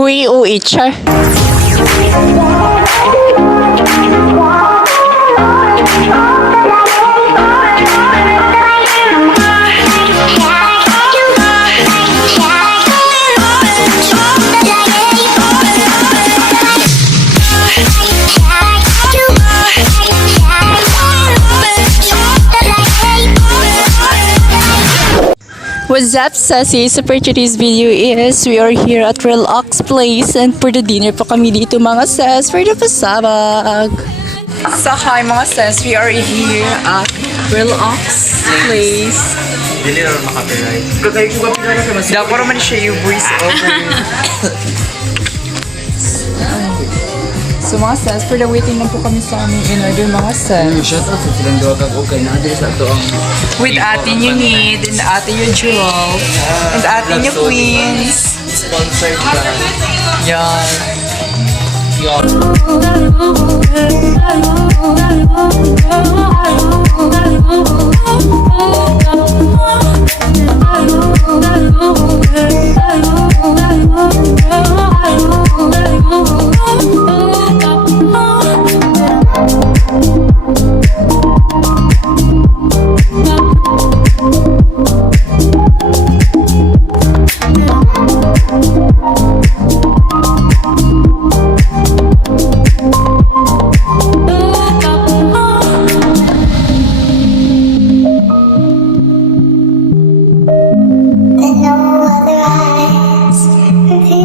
Hui ui char. What's up, Sassy? So for today's video is we are here at REALAKS place and for the dinner po kami dito mga sis for the pasabag. So hi mga sis, we are here at REALAKS place. Dili na makapiright. Kagay ko copyright ka mas. Dapat naman siya yung voice over. So mga sis, for the waiting lang po kami sa aming in-order mga sis. Shout out sa silang gawa kag okay na adres na to ang With ate yung need, and ate yung jewel, and ate yung queens. sponsored ka. Yan. No other eyes.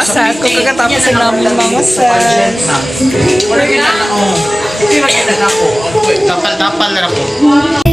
mga sis. Kung kakatapos na namin mga sis. Wala kita na ako. Hindi ba kita na ako? Tapal na ako.